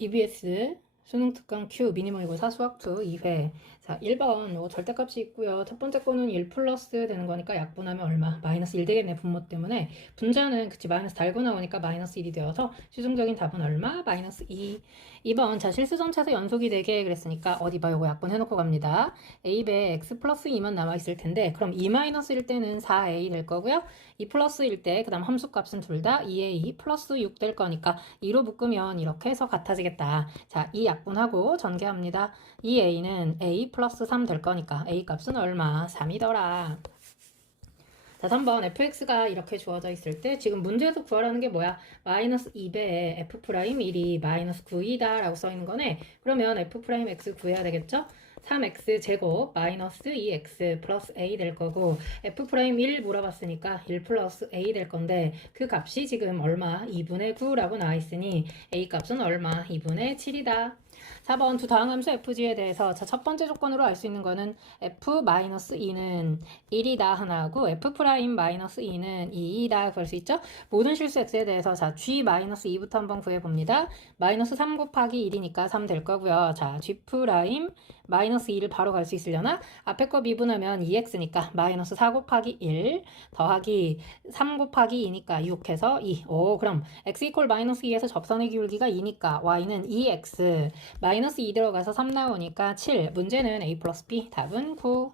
EBS 수능 특강 Q 미니멈 이고사 수학 2 2회. 자, 1번 요 절대값이 있고요. 첫 번째 거는 1 플러스 되는 거니까 약분하면 얼마? 마이너스 1 되겠네, 분모 때문에. 분자는 그치 마이너스 달고 나오니까 마이너스 1이 되어서 최종적인 답은 얼마? 마이너스 2. 2번 자 실수 전체에서 연속이 4개 그랬으니까 어디 봐, 요거 약분해놓고 갑니다. A배 x 플러스 2만 남아있을 텐데 그럼 2 마이너스일 때는 4A 될 거고요. 2 플러스일 때 그 다음 함수값은 둘 다 2A 플러스 6 될 거니까 2로 묶으면 이렇게 해서 같아지겠다. 자, 이 약분하고 전개합니다. 2A는 A 플러스 3 될 거니까 A 값은 얼마? 3이더라. 자, 3번 fx가 이렇게 주어져 있을 때 지금 문제에서 구하라는 게 뭐야? 마이너스 2배에 f'1이 마이너스 9이다 라고 써있는 거네. 그러면 f'x 구해야 되겠죠? 3x 제곱 마이너스 2x 플러스 a 될 거고 f'1 물어봤으니까 1 플러스 a 될 건데 그 값이 지금 얼마? 2분의 9라고 나와 있으니 a 값은 얼마? 2분의 7이다. 4번 두 다항함수 fg에 대해서 자, 첫 번째 조건으로 알 수 있는 거는 f-2는 1이다 하나하고 f'-2는 2이다 그럴 수 있죠? 모든 실수 x에 대해서 자 g-2부터 한번 구해봅니다. 마이너스 3 곱하기 1이니까 3 될 거고요. 자 g' 마이너스 2를 바로 갈 수 있으려나? 앞에 거 미분하면 2x니까 마이너스 4 곱하기 1 더하기 3 곱하기 2니까 6 해서 2. 오, 그럼 x 이퀄 마이너스 2에서 접선의 기울기가 2니까 y는 2x 마이너스 2 들어가서 3 나오니까 7. 문제는 a 플러스 b. 답은 9.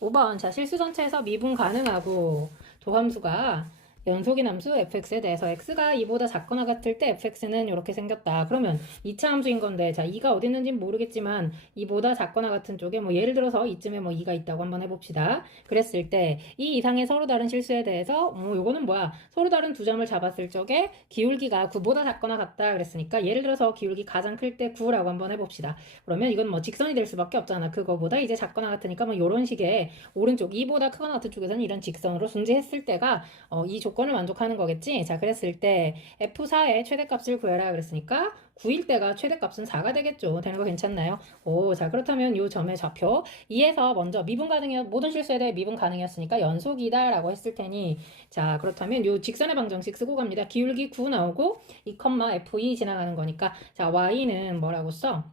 5번 자 실수 전체에서 미분 가능하고 도함수가 연속인 함수 fx에 대해서 x가 2보다 작거나 같을 때 fx는 이렇게 생겼다. 그러면 2차 함수인 건데 자 2가 어디 있는지는 모르겠지만 2보다 작거나 같은 쪽에 뭐 예를 들어서 이쯤에 뭐 2가 있다고 한번 해봅시다. 그랬을 때 이 이상의 서로 다른 실수에 대해서 요거는 뭐야? 서로 다른 두 점을 잡았을 적에 기울기가 9보다 작거나 같다 그랬으니까 예를 들어서 기울기 가장 클 때 9라고 한번 해봅시다. 그러면 이건 뭐 직선이 될 수밖에 없잖아. 그거보다 이제 작거나 같으니까 뭐 요런 식의 오른쪽 2보다 크거나 같은 쪽에서는 이런 직선으로 존재했을 때가 이 조건을 만족하는 거겠지. 자, 그랬을 때 F4의 최대값을 구해라 그랬으니까 9일 때가 최대값은 4가 되겠죠. 되는 거 괜찮나요? 오, 자, 그렇다면 이 점의 좌표 2에서 먼저 미분 가능이었 모든 실수에 대해 미분 가능이었으니까 연속이다 라고 했을 테니 자, 그렇다면 이 직선의 방정식 쓰고 갑니다. 기울기 9 나오고 2, F2 지나가는 거니까 자, Y는 뭐라고 써?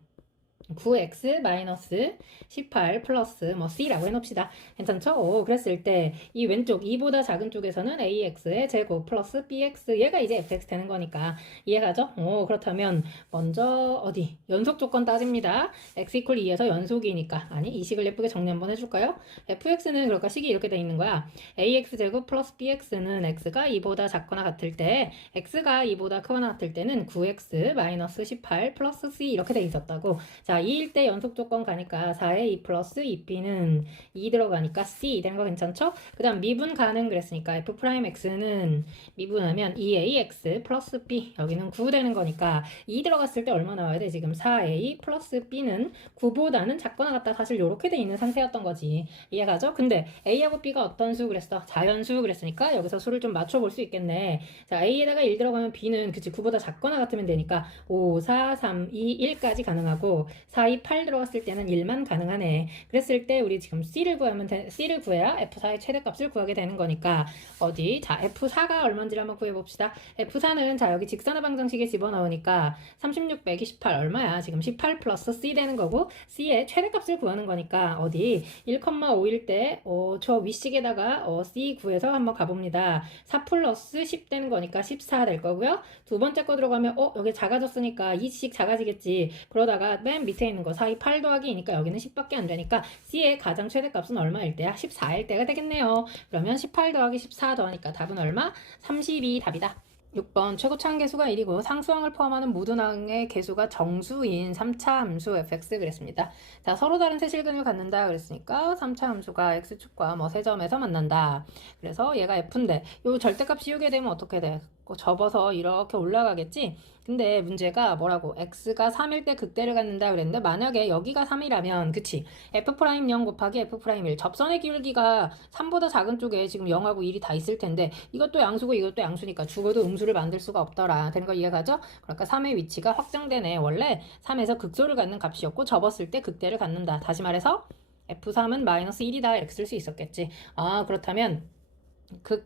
9x-18 플러스 뭐 c라고 해놓읍시다. 괜찮죠? 오, 그랬을 때 이 왼쪽 2보다 작은 쪽에서는 ax의 제곱 플러스 bx 얘가 이제 fx 되는 거니까 이해가죠? 오, 그렇다면 먼저 어디 연속 조건 따집니다. x 이퀄 2에서 연속이니까 아니 이 식을 예쁘게 정리 한번 해줄까요? fx는 그러니까 식이 이렇게 돼 있는 거야. ax 제곱 플러스 bx는 x가 2보다 작거나 같을 때 x가 2보다 크거나 같을 때는 9x-18 플러스 c 이렇게 돼 있었다고. 자, 2일 때 연속 조건 가니까 4에 2 플러스 2b는 2 들어가니까 c 되는 거 괜찮죠? 그 다음 미분 가능 그랬으니까 f'x는 미분하면 2ax 플러스 b 여기는 9 되는 거니까 2 들어갔을 때 얼마 나와야 돼? 지금 4a 플러스 b는 9보다는 작거나 같다 사실 이렇게 돼 있는 상태였던 거지. 이해가죠? 근데 a하고 b가 어떤 수 그랬어? 자연수 그랬으니까 여기서 수를 좀 맞춰볼 수 있겠네. 자, a에다가 1 들어가면 b는 그치 9보다 작거나 같으면 되니까 5, 4, 3, 2, 1까지 가능하고 4, 2, 8 들어갔을 때는 1만 가능하네. 그랬을 때 우리 지금 C를 구해야 F4의 최대값을 구하게 되는 거니까 어디? 자, F4가 얼마인지를 한번 구해봅시다. F4는 자 여기 직선의 방정식에 집어넣으니까 36, 128 얼마야? 지금 18 플러스 C 되는 거고 C의 최대값을 구하는 거니까 어디? 1,5일 때 저 위식에다가 C 구해서 한번 가봅니다. 4 플러스 10 되는 거니까 14 될 거고요. 두 번째 거 들어가면 여기 작아졌으니까 2씩 작아지겠지. 그러다가 맨 밑에 있는 거 4, 2, 8 더하기 2니까 여기는 10밖에 안 되니까 C의 가장 최대값은 얼마일 때야? 14일 때가 되겠네요. 그러면 18 더하기 14 더하니까 답은 얼마? 32 답이다. 6번 최고차항 계수가 1이고 상수항을 포함하는 모든 항의 계수가 정수인 3차 함수 fx 그랬습니다. 자, 서로 다른 세실근을 갖는다 그랬으니까 3차 함수가 x축과 뭐 세 점에서 만난다. 그래서 얘가 f인데 요 절대값 씌우게 되면 어떻게 돼? 접어서 이렇게 올라가겠지? 근데 문제가 뭐라고? x가 3일 때 극대를 갖는다 그랬는데 만약에 여기가 3이라면 그치? f'0 곱하기 f'1 접선의 기울기가 3보다 작은 쪽에 지금 0하고 1이 다 있을 텐데 이것도 양수고 이것도 양수니까 죽어도 음수를 만들 수가 없더라. 되는 거 이해가죠? 그러니까 3의 위치가 확정되네. 원래 3에서 극소를 갖는 값이었고 접었을 때 극대를 갖는다. 다시 말해서 f3은 마이너스 1이다 이렇게 쓸 수 있었겠지. 아, 그렇다면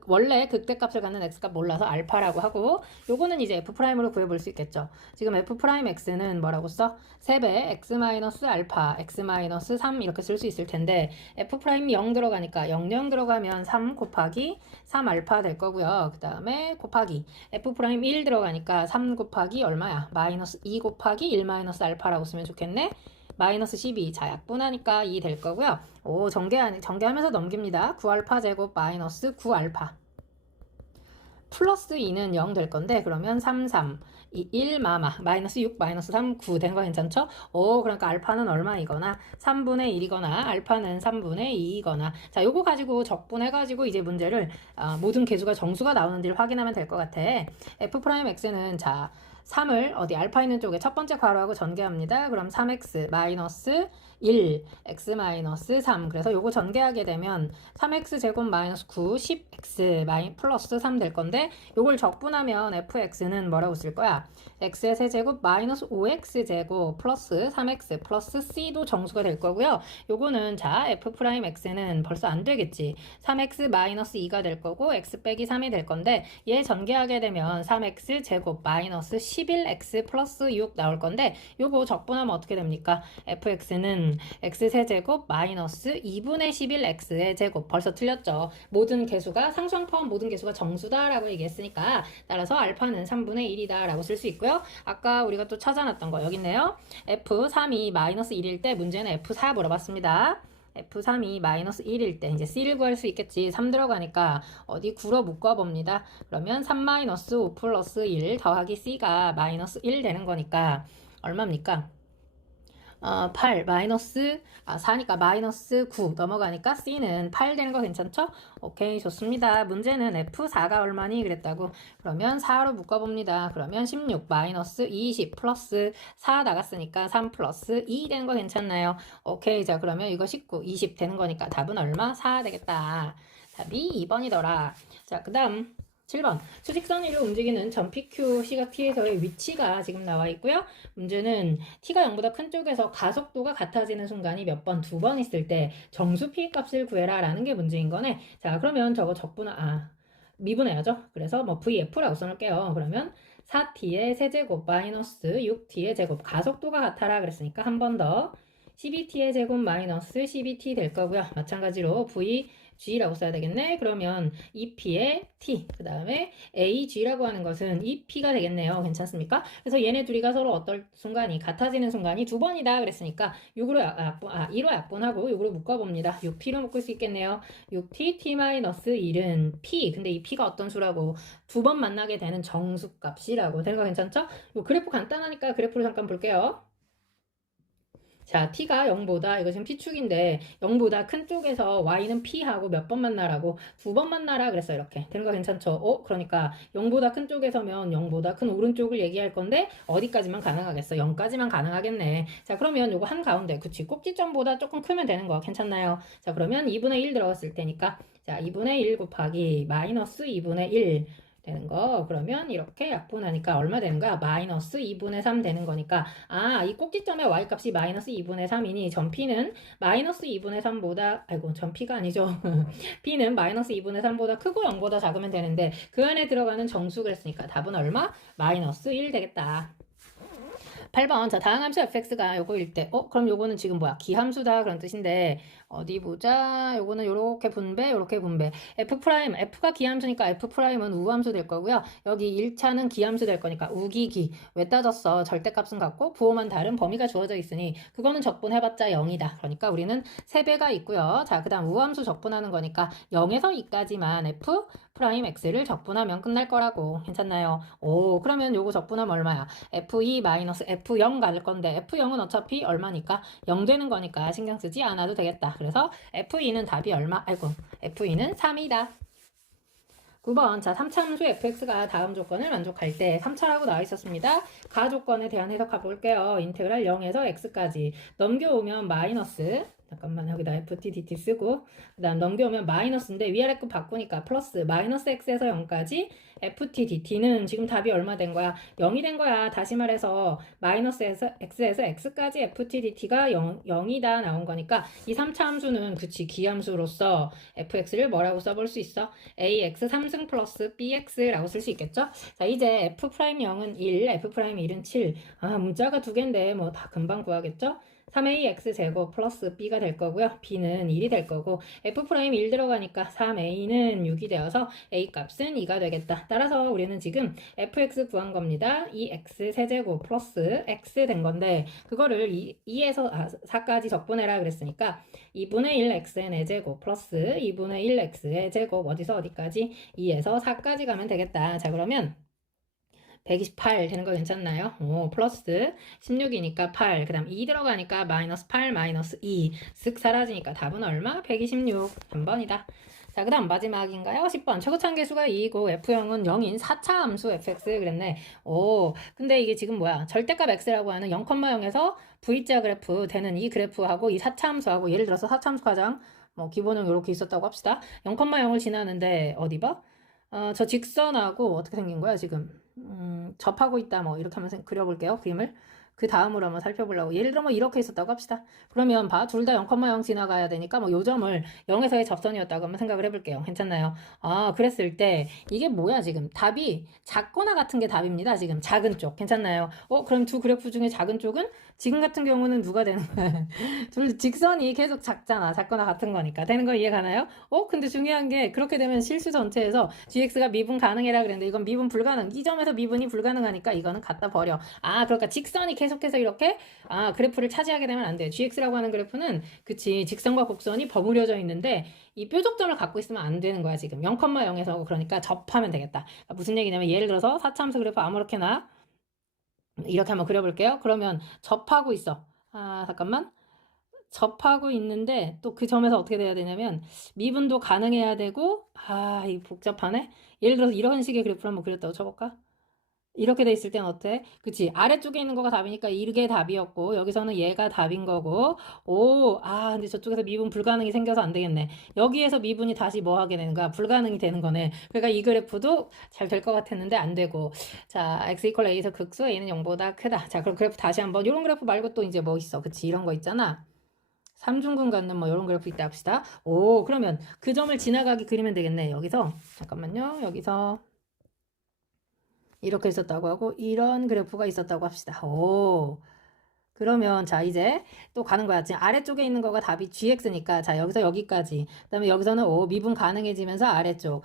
원래 극대값을 갖는 x값 몰라서 알파라고 하고, 요거는 이제 f'으로 구해볼 수 있겠죠. 지금 f'x는 뭐라고 써? 3배 x 마이너스 알파 x 마이너스 3 이렇게 쓸 수 있을 텐데, f'이 0 들어가니까 0, 0 들어가면 3 곱하기 3 알파 될 거고요. 그 다음에 곱하기 f'1 들어가니까 3 곱하기 얼마야? 마이너스 2 곱하기 1 마이너스 알파라고 쓰면 좋겠네. 마이너스 12. 자, 약분하니까 2 될 거고요. 오, 전개하면서 넘깁니다. 9알파 제곱 마이너스 9알파. 플러스 2는 0 될 건데, 그러면 3, 3, 2, 1, 마이너스 6, 마이너스 3, 9 된 거 괜찮죠? 오, 그러니까 알파는 얼마이거나 3분의 1이거나 알파는 3분의 2이거나. 자, 요거 가지고 적분해가지고 이제 문제를 모든 개수가 정수가 나오는지를 확인하면 될 것 같아. f'x는 자, 3을 어디 알파 있는 쪽에 첫 번째 괄호하고 전개합니다. 그럼 3x 마이너스 1, x 마이너스 3. 그래서 요거 전개하게 되면 3x 제곱 마이너스 9, 10x 플러스 3 될 건데, 요걸 적분하면 fx는 뭐라고 쓸 거야? x의 세제곱 마이너스 5x 제곱 플러스 3x 플러스 c도 정수가 될 거고요. 요거는 자, f'x는 벌써 안 되겠지. 3x 마이너스 2가 될 거고 x 빼기 3이 될 건데, 얘 전개하게 되면 3x 제곱 마이너스 11x 플러스 6 나올 건데, 요거 적분하면 어떻게 됩니까? fx는 x 세제곱 마이너스 2분의 11x의 제곱. 벌써 틀렸죠. 모든 개수가 상수항 포함 모든 개수가 정수다 라고 얘기했으니까, 따라서 알파는 3분의 1이다 라고 쓸 수 있고요. 아까 우리가 또 찾아놨던 거 여기 있네요. f3이 마이너스 1일 때 문제는 f4 물어봤습니다. f3이 마이너스 1일 때 이제 c를 구할 수 있겠지. 3 들어가니까 어디 구러 묶어봅니다. 그러면 3 마이너스 5 플러스 1 더하기 c가 마이너스 1 되는 거니까 얼마입니까? 8 마이너스 4니까 마이너스 9 넘어가니까 c는 8 되는 거 괜찮죠? 오케이, 좋습니다. 문제는 f4가 얼마니 그랬다고. 그러면 4로 묶어봅니다. 그러면 16 마이너스 20 플러스 4 나갔으니까 3 플러스 2 되는 거 괜찮나요? 오케이, 자 그러면 이거 19, 20 되는 거니까 답은 얼마? 4 되겠다. 답이 2번이더라. 자, 그 다음 7번. 수직선 위로 움직이는 점 PQ, C가 T에서의 위치가 지금 나와 있고요. 문제는 T가 0보다 큰 쪽에서 가속도가 같아지는 순간이 몇 번? 2번 있을 때 정수 P 값을 구해라 라는 게 문제인 거네. 자, 그러면 저거 미분해야죠. 그래서 뭐 VF라고 써놓을게요. 그러면 4T의 세제곱 마이너스 6T의 제곱. 가속도가 같아라 그랬으니까 한 번 더 12T의 제곱 마이너스 12T 될 거고요. 마찬가지로 G라고 써야 되겠네. 그러면 2P의 T, 그 다음에 AG라고 하는 것은 2P가 되겠네요. 괜찮습니까? 그래서 얘네 둘이가 서로 어떨 순간이 같아지는 순간이 2번이다 그랬으니까 2로 약분하고 6으로 묶어봅니다. 6P로 묶을 수 있겠네요. 6T, T-1은 P. 근데 이 P가 어떤 수라고? 2번 만나게 되는 정수값이라고. 되는 거 괜찮죠? 그래프 간단하니까 그래프를 잠깐 볼게요. 자, t가 0보다, 이거 지금 p축인데 0보다 큰 쪽에서 y는 p하고 몇 번 만나라고? 2번 만나라 그랬어. 이렇게 되는 거 괜찮죠? 그러니까 0보다 큰 쪽에서면 0보다 큰 오른쪽을 얘기할 건데 어디까지만 가능하겠어? 0까지만 가능하겠네. 자, 그러면 요거 한가운데, 그치, 꼭지점보다 조금 크면 되는 거 괜찮나요? 자, 그러면 2분의 1 들어갔을 테니까, 자, 2분의 1 곱하기 마이너스 2분의 1 되는 거. 그러면 이렇게 약분하니까 얼마 되는 거야? 마이너스 2분의 3 되는 거니까, 이 꼭지점의 y값이 마이너스 2분의 3이니 점 p는 마이너스 2분의 3보다, 점 p가 아니죠. p는 마이너스 2분의 3보다 크고 0보다 작으면 되는데, 그 안에 들어가는 정수 그랬으니까 답은 얼마? 마이너스 1 되겠다. 8번. 자, 다항함수 fx가 요거일 때, 그럼 요거는 지금 뭐야? 기함수다 그런 뜻인데, 어디 보자. 요거는 요렇게 분배, 요렇게 분배. F가 기함수니까 F'은 우함수 될 거고요. 여기 1차는 기함수 될 거니까 우기기. 왜 따졌어? 절대값은 같고 부호만 다른 범위가 주어져 있으니 그거는 적분해봤자 0이다. 그러니까 우리는 3배가 있고요. 자, 그 다음 우함수 적분하는 거니까 0에서 2까지만 F'X를 적분하면 끝날 거라고. 괜찮나요? 그러면 요거 적분하면 얼마야? F2 마이너스 F0 갈 건데 F0은 어차피 얼마니까? 0 되는 거니까 신경 쓰지 않아도 되겠다. 그래서 F2는 답이 얼마? F2는 3이다. 9번. 자, 3차 함수 fx가 다음 조건을 만족할 때 3차라고 나와 있었습니다. 가 조건에 대한 해석 가볼게요. 인테그랄 0에서 x까지 넘겨오면 마이너스, 잠깐만 여기다 ft dt 쓰고, 그 다음 넘겨오면 마이너스인데 위아래급 바꾸니까 플러스 마이너스 x에서 0까지 FTD, D는 지금 답이 얼마 된 거야? 0이 된 거야. 다시 말해서 마이너스 x에서 x까지 FTDT가 0이다 나온 거니까 이 3차 함수는 그치 기함수로서 fx를 뭐라고 써볼 수 있어? ax 3승 플러스 bx라고 쓸 수 있겠죠? 자, 이제 f'0은 1, f'1은 7. 아, 문자가 두 개인데 뭐 다 금방 구하겠죠? 3ax 제곱 플러스 b가 될 거고요. b는 1이 될 거고 f'1 들어가니까 3a는 6이 되어서 a 값은 2가 되겠다. 따라서 우리는 지금 fx 구한 겁니다. 2x 세제곱 플러스 x 된 건데 그거를 2에서 4까지 적분해라 그랬으니까 2분의 1 x의 4제곱 플러스 2분의 1 x의 제곱 어디서 어디까지? 2에서 4까지 가면 되겠다. 자, 그러면 128 되는 거 괜찮나요? 오, 플러스 16이니까 8. 그 다음 2 들어가니까 마이너스 8, 마이너스 2. 쓱 사라지니까 답은 얼마? 126. 3번이다. 자, 그 다음 마지막인가요? 10번. 최고차항 계수가 2이고 F형은 0인 4차 함수 fx 그랬네. 오, 근데 이게 지금 뭐야? 절대값 x라고 하는 0,0에서 V자 그래프 되는 이 그래프하고 이 4차 함수하고 예를 들어서 4차 함수 가장 뭐 기본형 이렇게 있었다고 합시다. 0,0을 지나는데 어디 봐? 저 직선하고 어떻게 생긴 거야 지금? 접하고 있다 뭐 이렇게 하면서 그려볼게요 그림을. 그 다음으로 한번 살펴보려고 예를 들어 뭐 이렇게 있었다고 합시다. 그러면 봐 둘 다 0,0 지나가야 되니까 뭐 요 점을 0에서의 접선이었다고 한번 생각을 해볼게요. 괜찮나요? 아, 그랬을 때 이게 뭐야 지금 답이 작거나 같은 게 답입니다. 지금 작은 쪽 괜찮나요? 그럼 두 그래프 중에 작은 쪽은 지금 같은 경우는 누가 되는 거야? 둘 직선이 계속 작잖아. 작거나 같은 거니까 되는 거 이해가나요? 근데 중요한 게 그렇게 되면 실수 전체에서 gx가 미분 가능해라 그랬는데 이건 미분 불가능. 이 점에서 미분이 불가능하니까 이거는 갖다 버려. 아, 그러니까 직선이 계속해서 이렇게 그래프를 차지하게 되면 안 돼요. gx라고 하는 그래프는 그치 직선과 곡선이 버무려져 있는데 이 뾰족점을 갖고 있으면 안 되는 거야 지금 0,0에서. 그러니까 접하면 되겠다. 그러니까 무슨 얘기냐면 예를 들어서 4차함수 그래프 아무렇게나 이렇게 한번 그려볼게요. 그러면 접하고 있어. 잠깐만. 접하고 있는데 또 그 점에서 어떻게 돼야 되냐면 미분도 가능해야 되고 이 복잡하네. 예를 들어서 이런 식의 그래프를 한번 그렸다고 쳐볼까? 이렇게 돼 있을 땐 어때? 그치? 아래쪽에 있는 거가 답이니까 이게 답이었고 여기서는 얘가 답인 거고 근데 저쪽에서 미분 불가능이 생겨서 안 되겠네. 여기에서 미분이 다시 뭐 하게 되는 거야? 불가능이 되는 거네. 그러니까 이 그래프도 잘 될 것 같았는데 안 되고 자, x 이퀄 a에서 극수 a는 0보다 크다. 자, 그럼 그래프 다시 한번 이런 그래프 말고 또 이제 뭐 있어? 그치? 이런 거 있잖아. 삼중근 갖는 뭐 이런 그래프 있다 합시다. 그러면 그 점을 지나가게 그리면 되겠네. 여기서 잠깐만요. 여기서 이렇게 있었다고 하고 이런 그래프가 있었다고 합시다. 그러면 자 이제 또 가는 거야. 지금 아래쪽에 있는 거가 답이 gx니까 자 여기서 여기까지 그 다음에 여기서는 미분 가능해지면서 아래쪽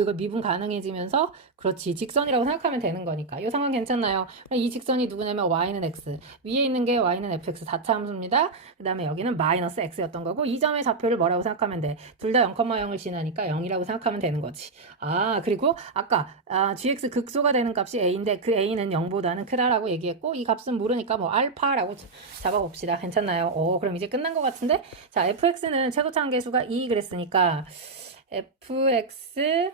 이거 미분 가능해지면서 그렇지 직선이라고 생각하면 되는 거니까 이 상황 괜찮나요? 이 직선이 누구냐면 y는 x 위에 있는 게 y는 fx 4차 함수입니다. 그 다음에 여기는 마이너스 x였던 거고 이 점의 좌표를 뭐라고 생각하면 돼? 둘 다 0,0을 지나니까 0이라고 생각하면 되는 거지. 그리고 아까 gx 극소가 되는 값이 a인데 그 a는 0보다는 크다라고 얘기했고 이 값은 모르니까 뭐 알파라고 잡아봅시다. 괜찮나요? 그럼 이제 끝난 것 같은데? 자, fx는 최고차항 계수가 2 그랬으니까 fx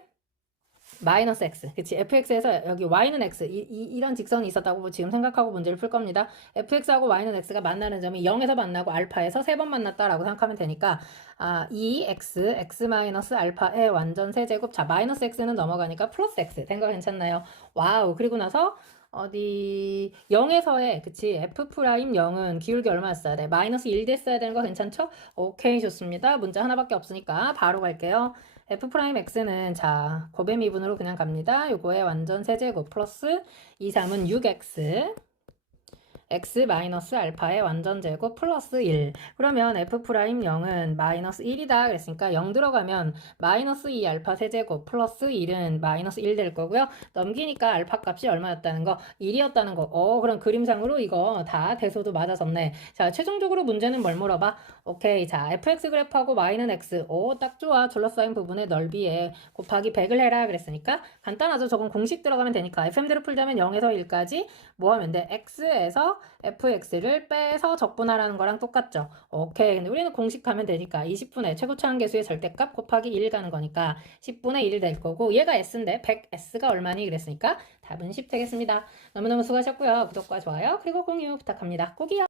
마이너스 x. 그치? fx에서 여기 y는 x. 이런 직선이 있었다고 지금 생각하고 문제를 풀 겁니다. fx하고 y는 x가 만나는 점이 0에서 만나고 알파에서 3번 만났다라고 생각하면 되니까 2x, x 마이너스 알파의 완전 세제곱. 자, 마이너스 x는 넘어가니까 플러스 x. 된 거 괜찮나요? 와우. 그리고 나서 어디 0에서의 그치 f'0은 기울기 얼마였어야 돼? 마이너스 1 됐어야 되는 거 괜찮죠? 오케이 좋습니다. 문제 하나밖에 없으니까 바로 갈게요. f'x는 자 곱의 미분으로 그냥 갑니다. 요거의 완전 세제곱 플러스 2, 3은 6x x 마이너스 알파의 완전 제곱 플러스 1. 그러면 f'0은 마이너스 1이다 그랬으니까 0 들어가면 마이너스 2 알파 세제곱 플러스 1은 마이너스 1 될 거고요. 넘기니까 알파 값이 얼마였다는 거? 1이었다는 거. 그럼 그림상으로 이거 다 대소도 맞아졌네. 자, 최종적으로 문제는 뭘 물어봐? 오케이. 자, fx 그래프하고 y는 x. 딱 좋아. 둘러싸인 부분의 넓이에 곱하기 100을 해라 그랬으니까 간단하죠. 저건 공식 들어가면 되니까 fm대로 풀자면 0에서 1까지 뭐 하면 돼? x에서 fx를 빼서 적분하라는 거랑 똑같죠. 오케이. 근데 우리는 공식 하면 되니까 20분의 최고차항 계수의 절대값 곱하기 1 가는 거니까 10분의 1이 될 거고 얘가 s인데 100s가 얼마니 그랬으니까 답은 10 되겠습니다. 너무너무 수고하셨고요. 구독과 좋아요 그리고 공유 부탁합니다. 꼭이요.